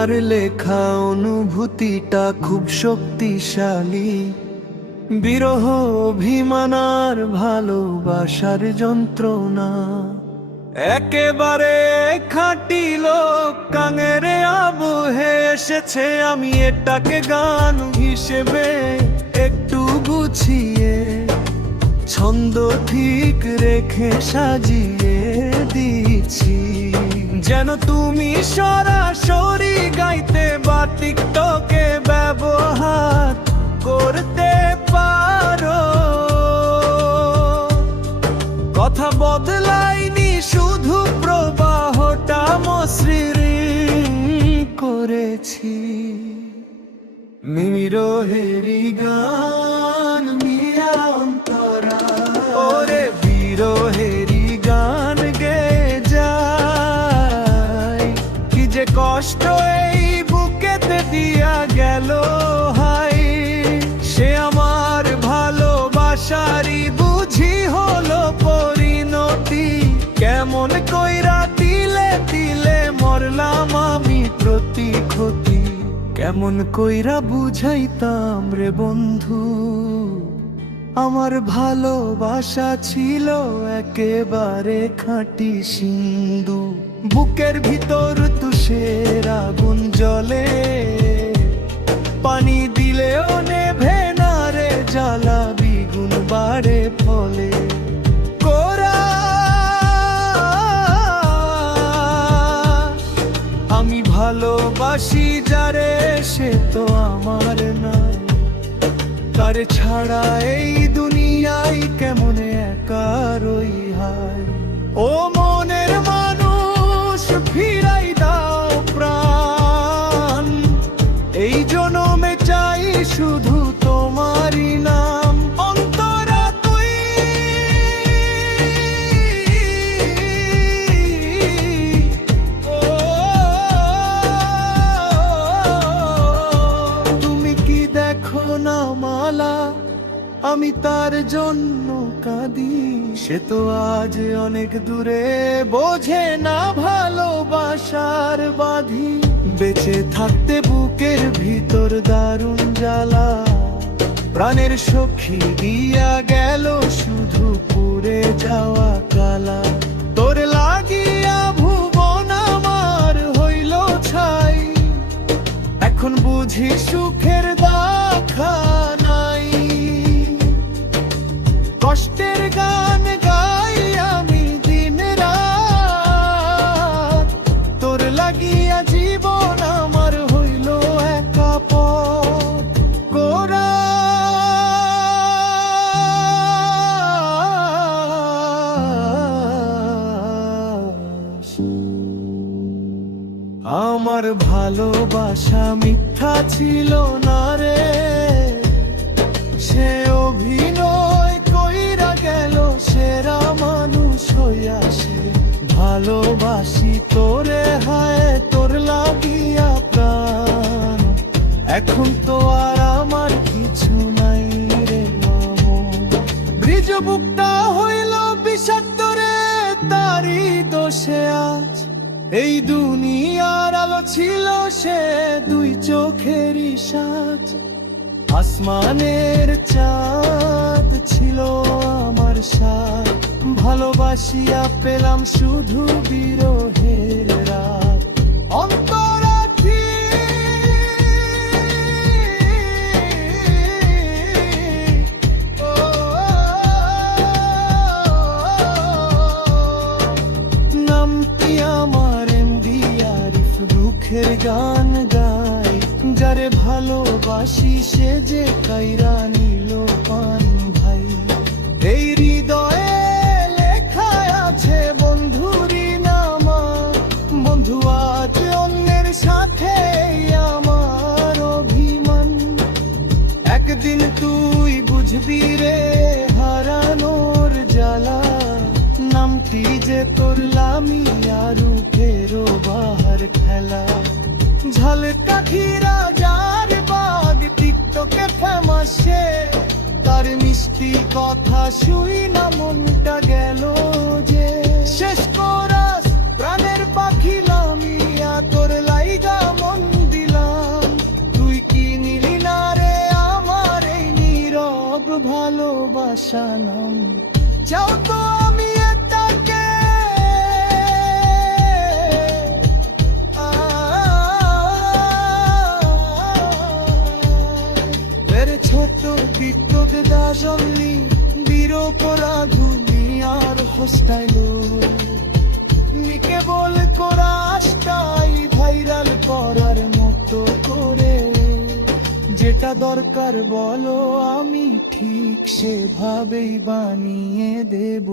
তোমার লেখা অনুভূতিটা খুব শক্তিশালী, বিরহ অভিমান আর ভালোবাসার যন্ত্রণা। একেবারে খাঁটি লোক গানের আবহে এসেছে, আমি এটাকে গান হিসেবে একটু গুছিয়ে ছন্দ ঠিক রেখে সাজিয়ে দিচ্ছি, যেন তুমি সরাসরি গাইতে বা টিকটকে ব্যবহার করতে পারো। কথা বদলাইনি, শুধু প্রবাহটা মসৃণ করেছি। বিরহেরি গান মিয়া অন্তরা, ওরে বিরহেরি গান গে যায়, কি যে কষ্ট এই বুকেতে দিয়া গেল হাই। সে আমার ভালোবাসারই বুঝি হলো পরিণতি, কেমন কইরা তিলে তিলে মরলাম আমি প্রতি ক্ষতি। কেমন কইরা বুঝাইতাম রে বন্ধু, আমার ভালোবাসা ছিল একেবারে খাঁটি সিন্ধু। বুকের ভিতর তুষের আগুন জ্বলে, পানি দিলেও নেভে না রে, জ্বালা দ্বিগুণ বাড়ে ফলে। আমি ভালোবাসি যারে, সে তো আমার না, তারে ছাড়া এই দুনিয়ায় কেমন একা রই হায়। ও মনের মানুষ ফিরাই দাও প্রাণ, এই জনমে চাই শুধু তোমারই নাম। অন্তরা তুই তুমি কি দেখো না মালা, আমি তার জন্য কাঁদি। সে তো আজ অনেক দূরে, বোঝে না ভালোবাসার বাঁধি। বেঁচে থাকতে বুকের ভিতর দারুণ জ্বালা, প্রাণের সখী দিয়া গেল শুধু পুড়ে যাওয়া কালা। তোর লাগিয়া ভুবন আমার হইল ছাই, এখন বুঝি সুখের দেখা নাই। কষ্টের গান গাই আমি দিন রাত, তোর লাগিয়া জীবন আমার হইল একা পথ গোরা। আমার ভালোবাসা মিথ্যা ছিল না রে, সে অভিনয় কইরা গেল সেরা মানুষ হইয়া। সে ভালোবাসি তোরে হায়, তোর লাগিয়া প্রাণ, এখন তো আর আমার কিছু নাই রে মামু। ব্রিজ বুকটা হইল বিষাক্ত রে, তারই দোষে আজ এই দুনিয়ার আলো ছিল সে দুই চোখেরই সাজ। আসমানের চাঁদ ছিল আমার সাথ, ভালোবাসিয়া পেলাম শুধু বিরহের রাত। অন্তরা নামটি আমার এমডি আরিফ, দুঃখের গান গাই যারে ভালোবাসি, সে যে কাইরা নিল পান ভাই। এই হৃদয়ে লেখা আছে বন্ধুরি নামা, বন্ধু আজ অন্যের সাথে আমার অভিমান। একদিন তুই বুঝবি রে হারানোর জ্বালা, নামটি যে করলামি আরু ফেরো বাহার খেলা। ঝলকাঠিরা যার বাগ টিকটকে ফেমাস, তার মিষ্টি কথা শুই না মনটা গেল যে। শেষ করাস প্রাণের পাখি লামিয়া, তোর লাইগা মন ভালোবাসা নাম চাও তো আমি এটাকে ছোট বিদ্যুৎ দাজলি বীরো করা দুনিয়ার হোস্টাইলো নিকে বল করা আজটাই ভাইরাল করার মতো করে যেটা দরকার বলো আমি ঠিক সেভাবেই বানিয়ে দেব।